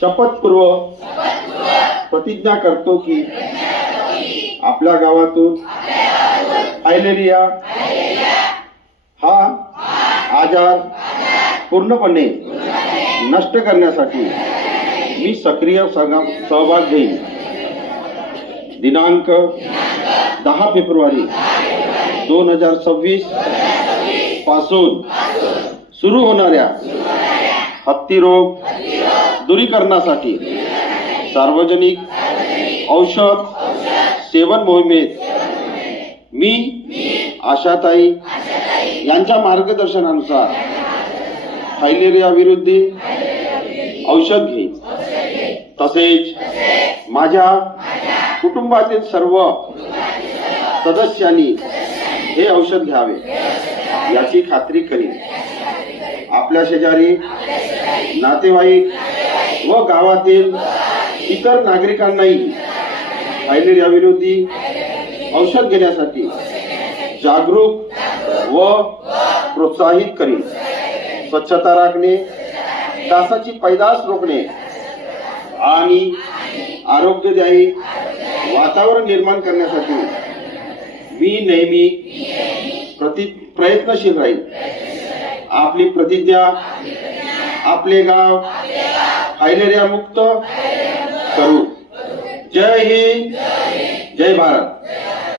शपथपूर्व प्रतिज्ञा करतो की आपल्या गावातून फायलेरिया हा आजार पूर्णपणे नष्ट करण्यासाठी मी सक्रिय सहभाग घेईन। दिनांक 10 फेब्रुवारी 2026 पासून सुरू होणाऱ्या हत्तीरोग दूरीकरणासाठी सार्वजनिक औषध सेवन मोहिमेत मी आशाताई यांच्या मार्गदर्शनानुसार फायलेरिया विरुद्ध औषध घेईन। तसेच माझ्या कुटुंबातील सर्व सदस्यांनी हे औषध घ्यावे याची खात्री करीन। आपल्या शेजारी नातेवाईक व गावातील इतर नागरिकांनाही फायलेरिया विरोधी औषध घेण्यासाठी जागरूक व प्रोत्साहित करीन। स्वच्छता राखणे, डासाची पैदास रोखणे आणि आरोग्यदायी वातावरण निर्माण करण्यासाठी मी नेहमी प्रयत्नशील राहील। आपली प्रतिज्ञा आपले गाव फायलेरिया मुक्त करू। जय हिंद, जय भारत।